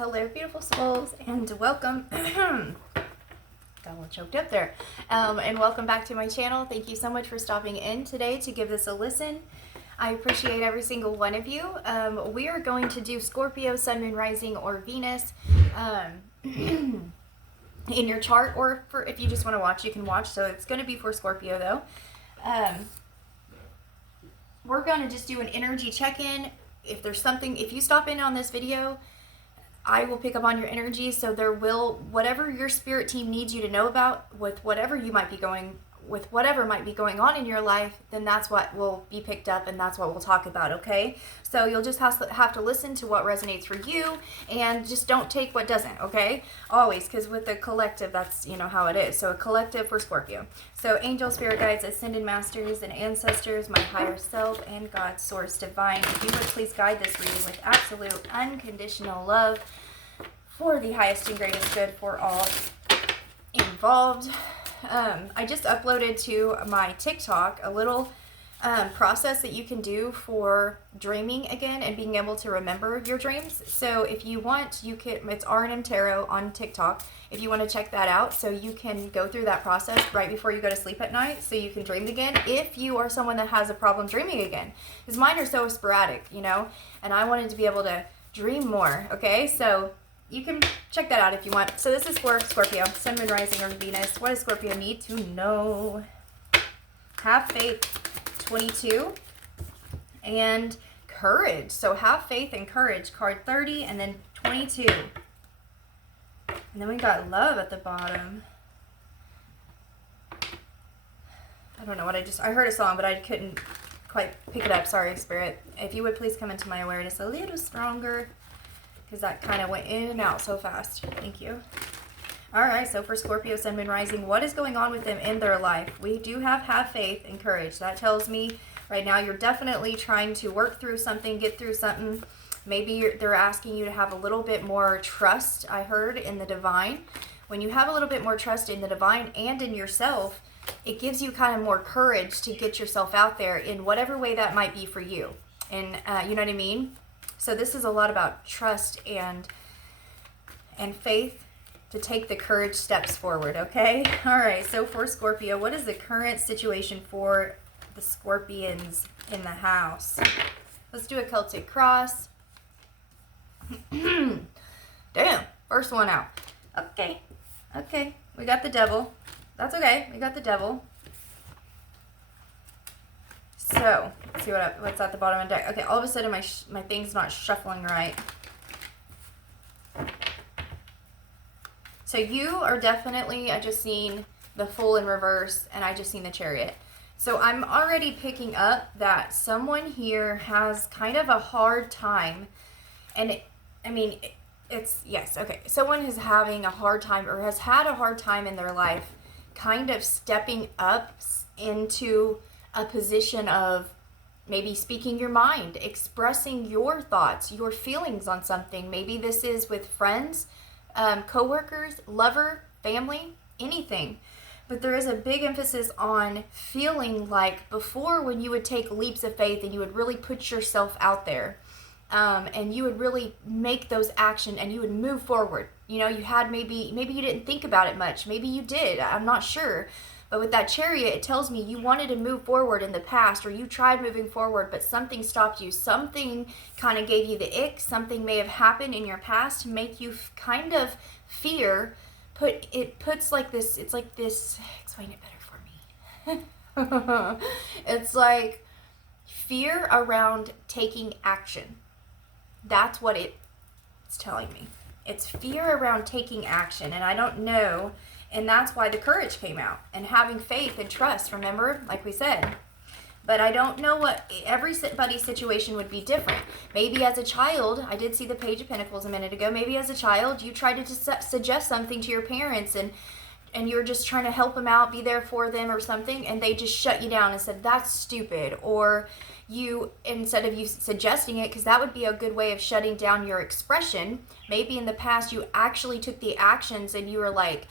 Hello, beautiful souls, and welcome. Got a little choked up there. And welcome back to my channel. Thank you so much for stopping in today to give this a listen. I appreciate every single one of you. We are going to do Scorpio, Sun, Moon, Rising, or Venus in your chart, or for if you just want to watch, you can watch. So it's going to be for Scorpio, though. We're going to just do an energy check-in. If there's something, if you stop in on this video, I will pick up on your energy. So there will, whatever your spirit team needs you to know about, with whatever might be going on in your life, then that's what will be picked up, and that's what we'll talk about. Okay, so you'll just have to listen to what resonates for you, and just don't take what doesn't. Okay, always, because with the collective, that's how it is. So a collective for Scorpio. So angel, spirit guides, ascended masters, and ancestors, my higher self, and God, source divine, if you would please guide this reading with absolute unconditional love for the highest and greatest good for all involved. I just uploaded to my TikTok a little process that you can do for dreaming again and being able to remember your dreams. So if you want, you can, it's R&M Tarot on TikTok, if you want to check that out. So you can go through that process right before you go to sleep at night, so you can dream again if you are someone that has a problem dreaming again. Because mine are so sporadic, and I wanted to be able to dream more. Okay, so you can check that out if you want. So this is for Scorpio, Sun, Moon, Rising, or Venus. What does Scorpio need to know? Have faith, 22, and courage. So have faith and courage, card 30, and then 22. And then we got love at the bottom. I don't know what I heard a song, but I couldn't quite pick it up. Sorry, Spirit. If you would please come into my awareness a little stronger, because that kind of went in and out so fast. Thank you. All right, so for Scorpio, Sun, Moon, Rising, what is going on with them in their life? We do have faith and courage. That tells me right now you're definitely trying to work through something, get through something. Maybe they're asking you to have a little bit more trust, I heard, in the divine. When you have a little bit more trust in the divine and in yourself, it gives you kind of more courage to get yourself out there in whatever way that might be for you. And you know what I mean? So this is a lot about trust and faith to take the courage steps forward, okay? All right, so for Scorpio, what is the current situation for the Scorpions in the house? Let's do a Celtic cross. Damn, first one out. Okay, we got the devil. That's okay, we got the devil. So, let's see what's at the bottom of the deck. Okay, all of a sudden my thing's not shuffling right. So you are definitely, I just seen the Fool in reverse, and I just seen the Chariot. So I'm already picking up that someone here has kind of a hard time, and someone is having a hard time, or has had a hard time in their life, kind of stepping up into a position of maybe speaking your mind, expressing your thoughts, your feelings on something. Maybe this is with friends, co-workers, lover, family, anything. But there is a big emphasis on feeling like before, when you would take leaps of faith and you would really put yourself out there, and you would really make those action and you would move forward. You had maybe you didn't think about it much. Maybe you did. I'm not sure. But with that Chariot, it tells me you wanted to move forward in the past, or you tried moving forward, but something stopped you. Something kind of gave you the ick. Something may have happened in your past to make you kind of fear. It's like this, explain it better for me. It's like fear around taking action. That's what it's telling me. It's fear around taking action, and I don't know. And that's why the courage came out, and having faith and trust, remember, like we said. But I don't know what everybody's situation would be different. Maybe as a child, I did see the Page of Pentacles a minute ago. Maybe as a child, you tried to suggest something to your parents, and you're just trying to help them out, be there for them or something, and they just shut you down and said, that's stupid. Or you, instead of you suggesting it, because that would be a good way of shutting down your expression, maybe in the past you actually took the actions and you were like,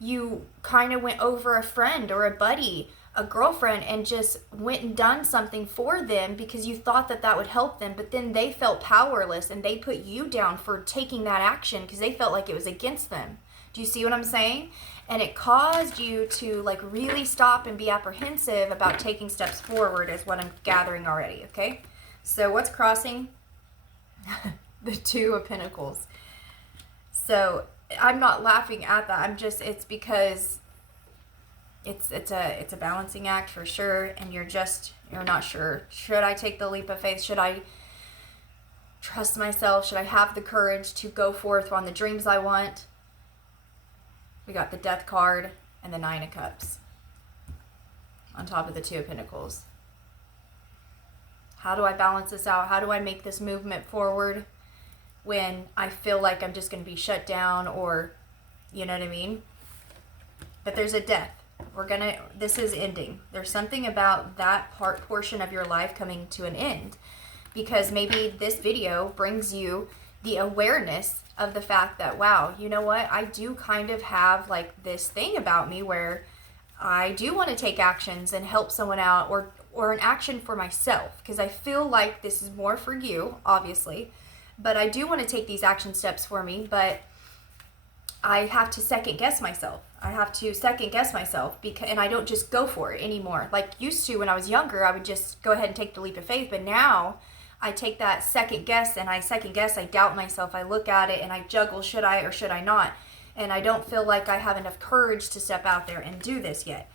you kind of went over a friend or a buddy, a girlfriend and just went and done something for them because you thought that that would help them, but then they felt powerless and they put you down for taking that action because they felt like it was against them. Do you see what I'm saying? And it caused you to like really stop and be apprehensive about taking steps forward, is what I'm gathering already, okay? So what's crossing? The Two of Pentacles. So I'm not laughing at that. I'm just, it's because it's a balancing act for sure, and you're not sure. Should I take the leap of faith? Should I trust myself? Should I have the courage to go forth on the dreams I want? We got the Death card and the Nine of Cups on top of the Two of Pentacles. How do I balance this out? How do I make this movement forward when I feel like I'm just going to be shut down, or, you know what I mean? But there's a death. This is ending. There's something about that portion of your life coming to an end, because maybe this video brings you the awareness of the fact that, wow, you know what? I do kind of have like this thing about me where I do want to take actions and help someone out, or an action for myself, because I feel like this is more for you, obviously, but I do want to take these action steps for me, but I have to second guess myself. And I don't just go for it anymore. Like used to when I was younger, I would just go ahead and take the leap of faith, but now I take that second guess, and I doubt myself, I look at it and I juggle, should I or should I not? And I don't feel like I have enough courage to step out there and do this yet,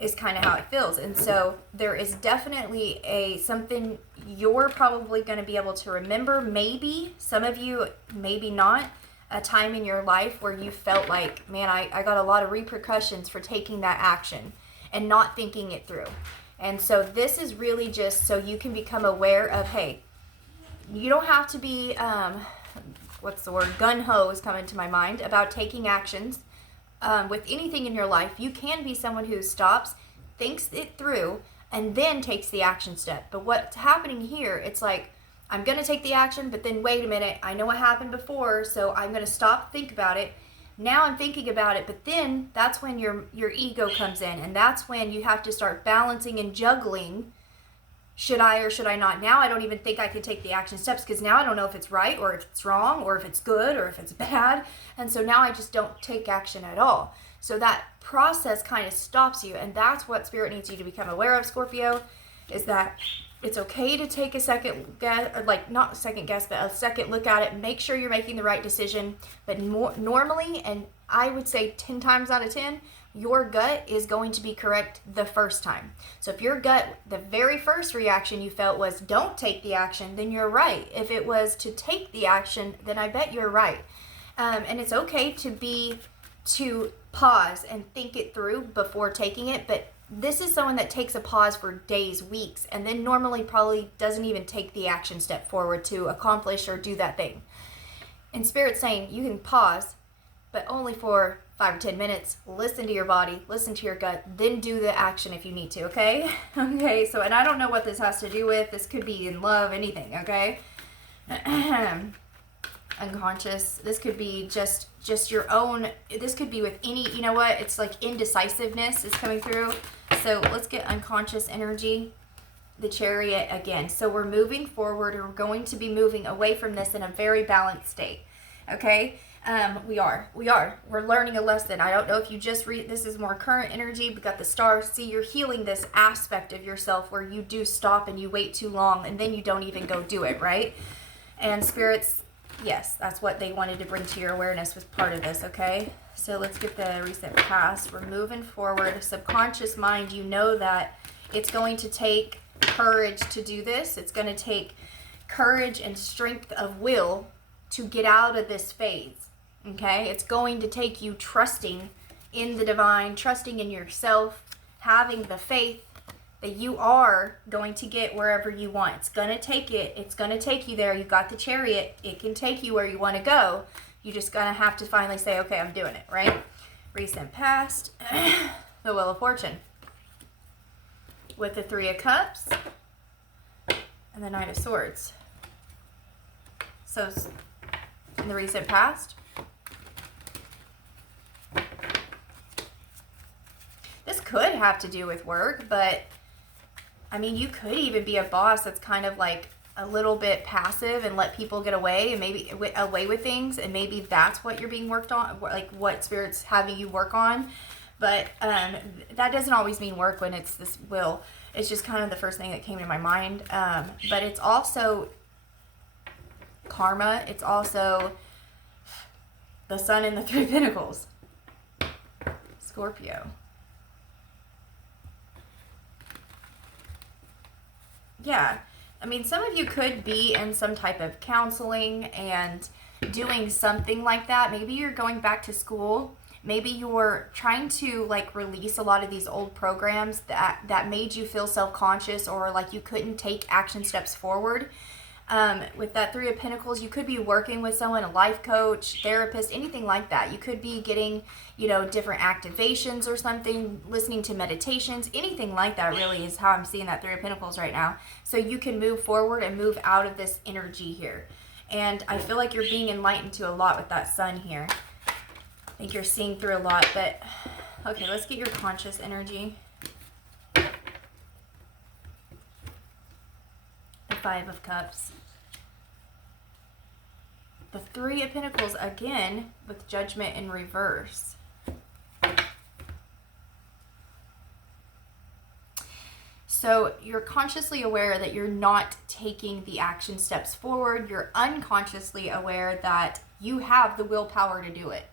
is kind of how it feels. And so there is definitely something you're probably going to be able to remember, maybe, some of you, maybe not, a time in your life where you felt like, man, I got a lot of repercussions for taking that action and not thinking it through. And so this is really just so you can become aware of, hey, you don't have to be, gung-ho is coming to my mind, about taking actions with anything in your life. You can be someone who stops, thinks it through, and then takes the action step. But what's happening here, it's like, I'm going to take the action, but then wait a minute, I know what happened before, so I'm going to stop, think about it. Now I'm thinking about it, but then that's when your ego comes in, and that's when you have to start balancing and juggling. Should I or should I not? Now I don't even think I could take the action steps, because now I don't know if it's right or if it's wrong or if it's good or if it's bad. And so now I just don't take action at all. So that process kind of stops you, and that's what Spirit needs you to become aware of, Scorpio, is that it's okay to take a second guess, or like not a second guess, but a second look at it. Make sure you're making the right decision. But normally, and I would say 10 times out of 10, your gut is going to be correct the first time. So if your gut, the very first reaction you felt was don't take the action, then you're right. If it was to take the action, then I bet you're right. And it's okay to pause and think it through before taking it, but this is someone that takes a pause for days, weeks, and then normally probably doesn't even take the action step forward to accomplish or do that thing. And Spirit's saying you can pause, but only for 5 or 10 minutes. Listen to your body, listen to your gut, then do the action if you need to, okay? Okay, so, and I don't know what this has to do with. This could be in love, anything, okay? Unconscious. This could be just your own. This could be with any, you know what? It's like indecisiveness is coming through. So let's get unconscious energy. The Chariot again. So we're moving forward. We're going to be moving away from this in a very balanced state. Okay? We are. We're learning a lesson. I don't know if you just read, this is more current energy. We got the stars. See, you're healing this aspect of yourself where you do stop and you wait too long and then you don't even go do it, right? And Spirits, yes, that's what they wanted to bring to your awareness was part of this, okay? So let's get the recent past. We're moving forward. Subconscious mind, you know that it's going to take courage to do this. It's going to take courage and strength of will to get out of this phase, okay? It's going to take you trusting in the divine, trusting in yourself, having the faith that you are going to get wherever you want. It's going to take it. It's going to take you there. You got the Chariot. It can take you where you want to go. You just going to have to finally say, okay, I'm doing it, right? Recent past. The Wheel of Fortune. With the Three of Cups. And the Knight of Swords. So, in the recent past. This could have to do with work, but I mean, you could even be a boss that's kind of like a little bit passive and let people get away and maybe away with things, and maybe that's what you're being worked on, like what Spirit's having you work on. But that doesn't always mean work when it's this will. It's just kind of the first thing that came to my mind. But it's also karma. It's also the Sun and the Three of Pentacles. Scorpio. Yeah. I mean, some of you could be in some type of counseling and doing something like that. Maybe you're going back to school. Maybe you're trying to like release a lot of these old programs that made you feel self-conscious, or like you couldn't take action steps forward. With that Three of Pentacles, you could be working with someone, a life coach, therapist, anything like that. You could be getting, different activations or something, listening to meditations, anything like that really is how I'm seeing that Three of Pentacles right now. So you can move forward and move out of this energy here. And I feel like you're being enlightened to a lot with that Sun here. I think you're seeing through a lot, but okay, let's get your conscious energy. The Five of Cups. The Three of Pentacles again with Judgment in reverse. So you're consciously aware that you're not taking the action steps forward. You're unconsciously aware that you have the willpower to do it.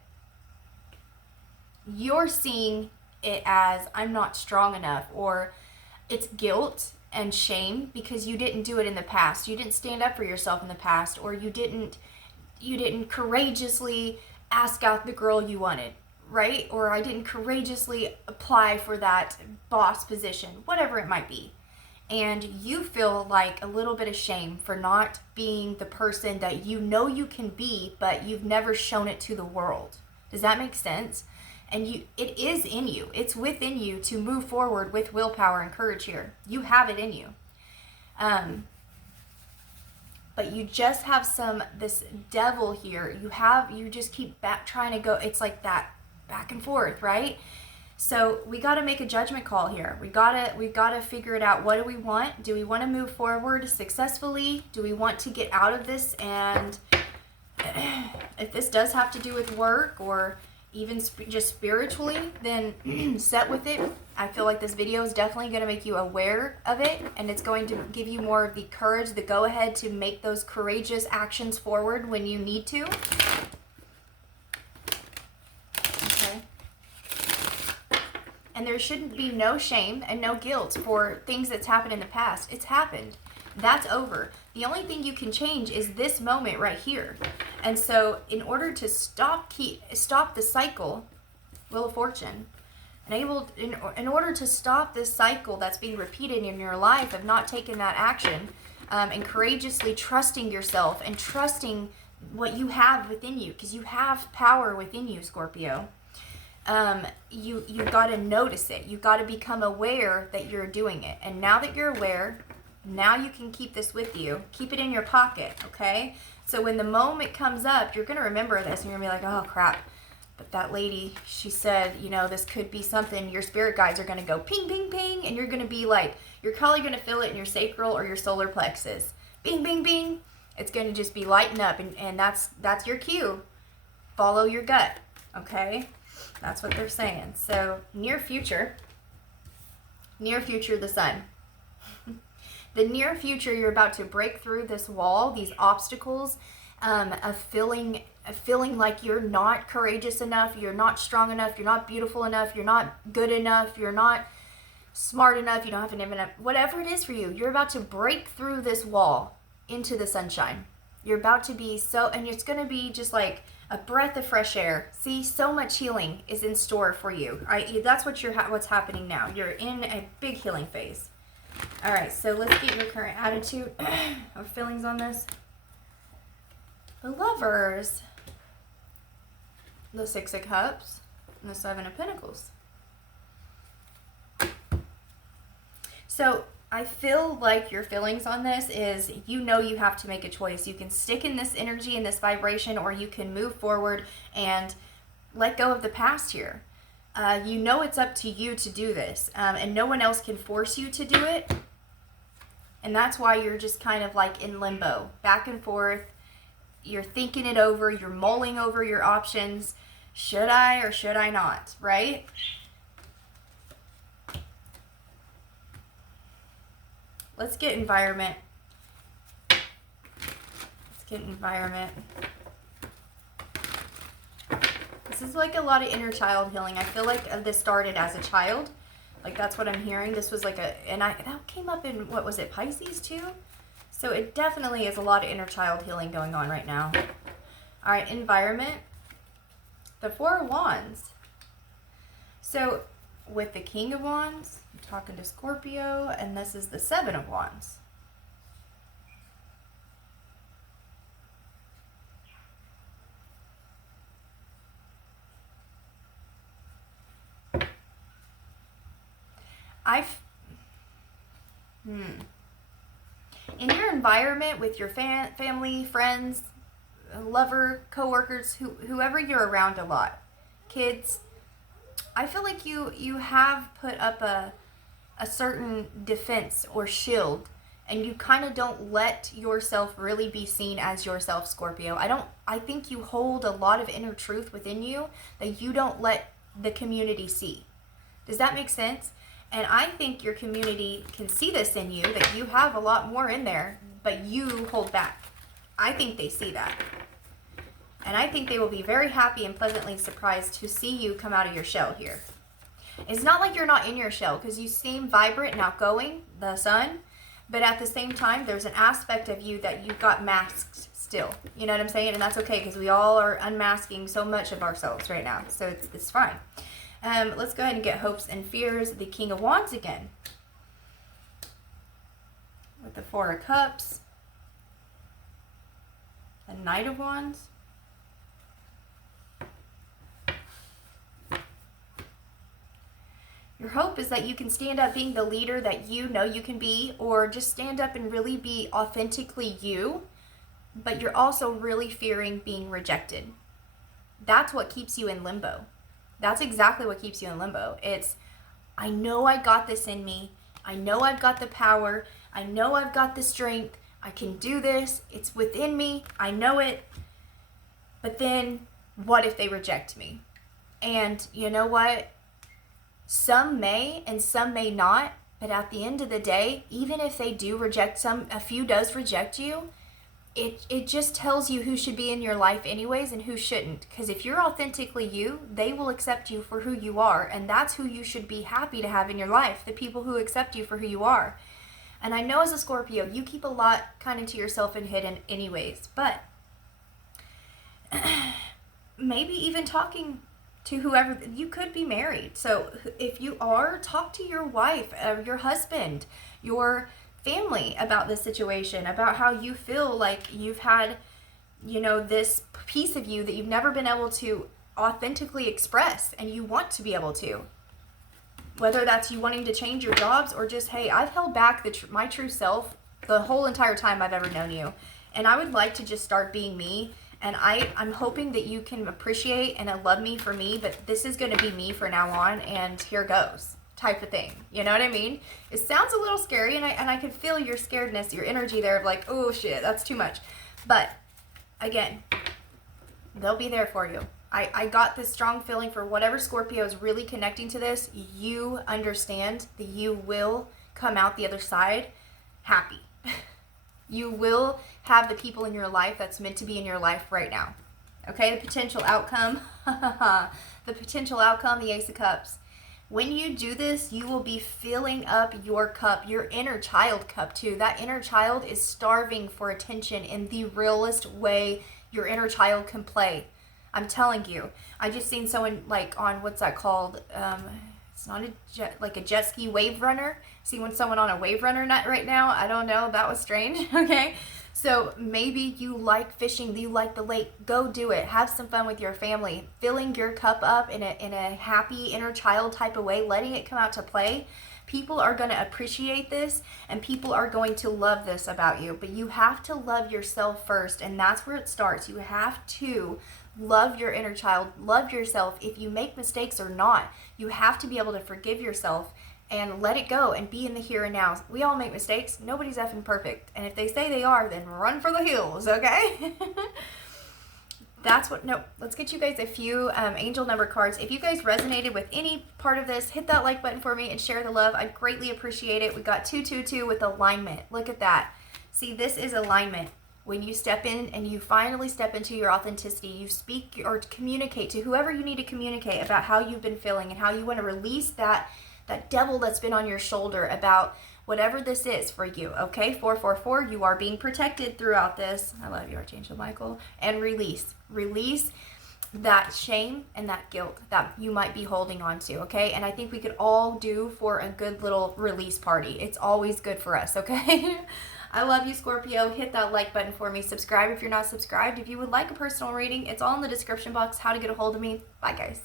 You're seeing it as I'm not strong enough, or it's guilt and shame because you didn't do it in the past. You didn't stand up for yourself in the past, or you didn't courageously ask out the girl you wanted, right? Or I didn't courageously apply for that boss position, whatever it might be. And you feel like a little bit of shame for not being the person that you know you can be, but you've never shown it to the world. Does that make sense? And it is in you. It's within you to move forward with willpower and courage here. You have it in you. But you just have this devil here. You just keep trying to go. It's like that back and forth, right? So we got to make a judgment call here. We got to figure it out. What do we want? Do we want to move forward successfully? Do we want to get out of this? And if this does have to do with work or even just spiritually, then set with it. I feel like this video is definitely going to make you aware of it, and it's going to give you more of the courage, the go-ahead to make those courageous actions forward when you need to. Okay. And there shouldn't be no shame and no guilt for things that's happened in the past. It's happened. That's over. The only thing you can change is this moment right here. And so in order to stop the cycle, Wheel of Fortune, in order to stop this cycle that's being repeated in your life of not taking that action, and courageously trusting yourself and trusting what you have within you, because you have power within you, Scorpio. You've got to notice it. You've got to become aware that you're doing it. And now that you're aware, now you can keep this with you. Keep it in your pocket, okay? So when the moment comes up, you're going to remember this and you're going to be like, oh, crap. But that lady, she said, this could be something. Your spirit guides are going to go ping, ping, ping. And you're going to be like, you're probably going to feel it in your sacral or your solar plexus. Bing, bing, bing. It's going to just be lighting up. And that's your cue. Follow your gut, okay? That's what they're saying. So near future, the Sun. The near future, you're about to break through this wall, these obstacles of feeling like you're not courageous enough, you're not strong enough, you're not beautiful enough, you're not good enough, you're not smart enough, you don't have enough, whatever it is for you. You're about to break through this wall into the sunshine. You're about to be and it's going to be just like a breath of fresh air. See, so much healing is in store for you. That's what's happening now. You're in a big healing phase. All right, so let's get your current attitude or feelings on this. The Lovers, the Six of Cups, and the Seven of Pentacles. So I feel like your feelings on this is you have to make a choice. You can stick in this energy and this vibration, or you can move forward and let go of the past here. You know it's up to you to do this, and no one else can force you to do it. And that's why you're just kind of like in limbo, back and forth. You're thinking it over. You're mulling over your options. Should I or should I not, right? Let's get environment. This is like a lot of inner child healing. I feel like this started as a child. Like that's what I'm hearing. This was like that came up in, what was it, Pisces too? So it definitely is a lot of inner child healing going on right now. All right, environment. The Four of Wands. So with the King of Wands, I'm talking to Scorpio, and this is the Seven of Wands. In your environment with your family, friends, lover, coworkers, whoever you're around a lot, kids, I feel like you have put up a certain defense or shield, and you kind of don't let yourself really be seen as yourself, Scorpio. I think you hold a lot of inner truth within you that you don't let the community see. Does that make sense? And I think your community can see this in you, that you have a lot more in there, but you hold back. I think they see that. And I think they will be very happy and pleasantly surprised to see you come out of your shell here. It's not like you're not in your shell, because you seem vibrant and outgoing, the sun, but at the same time, there's an aspect of you that you've got masked still. You know what I'm saying? And that's okay, because we all are unmasking so much of ourselves right now. So it's fine. Let's go ahead and get hopes and fears. The King of Wands again. With the Four of Cups. The Knight of Wands. Your hope is that you can stand up being the leader that you know you can be, or just stand up and really be authentically you, but you're also really fearing being rejected. That's what keeps you in limbo. That's exactly what keeps you in limbo. It's, I know I got this in me. I know I've got the power. I know I've got the strength. I can do this. It's within me. I know it. But then, what if they reject me? And you know what? Some may and some may not. But at the end of the day, even if they do reject a few does reject you, it just tells you who should be in your life anyways and who shouldn't. Because if you're authentically you, they will accept you for who you are. And that's who you should be happy to have in your life, the people who accept you for who you are. And I know as a Scorpio, you keep a lot kind of to yourself and hidden anyways. But maybe even talking to whoever, you could be married. So if you are, talk to your wife, your husband, your family about this situation, about how you feel like you've had, this piece of you that you've never been able to authentically express, and you want to be able to. Whether that's you wanting to change your jobs, or just, hey, I've held back my true self the whole entire time I've ever known you, and I would like to just start being me. And I'm hoping that you can appreciate and love me for me, but this is going to be me from now on, and here goes, type of thing. You know what I mean? It sounds a little scary, and I can feel your scaredness, your energy there of like, oh shit, that's too much. But again, they'll be there for you. I got this strong feeling for whatever Scorpio is really connecting to this. You understand that you will come out the other side happy. You will have the people in your life that's meant to be in your life right now. Okay, the potential outcome. The potential outcome, the Ace of Cups. When you do this, you will be filling up your cup, your inner child cup too. That inner child is starving for attention in the realest way your inner child can play. I'm telling you. I just seen someone like on, what's that called? It's not like a jet ski wave runner. See someone on a wave runner net right now? I don't know. That was strange. Okay. So maybe you like fishing, you like the lake. Go do it. Have some fun with your family. Filling your cup up in a happy inner child type of way, letting it come out to play. People are going to appreciate this, and people are going to love this about you. But you have to love yourself first, and that's where it starts. You have to love your inner child, love yourself. If you make mistakes or not, you have to be able to forgive yourself and let it go and be in the here and now. We all make mistakes. Nobody's effing perfect. And if they say they are, then run for the hills, okay? Let's get you guys a few angel number cards. If you guys resonated with any part of this, hit that like button for me and share the love. I'd greatly appreciate it. We got 222 with alignment. Look at that. See, this is alignment. When you step in and you finally step into your authenticity, you speak or communicate to whoever you need to communicate about how you've been feeling and how you want to release that devil that's been on your shoulder about whatever this is for you, okay? 444, you are being protected throughout this. I love you, Archangel Michael. And release that shame and that guilt that you might be holding on to, okay? And I think we could all do for a good little release party. It's always good for us, okay? I love you, Scorpio. Hit that like button for me. Subscribe if you're not subscribed. If you would like a personal reading, it's all in the description box, how to get a hold of me. Bye, guys.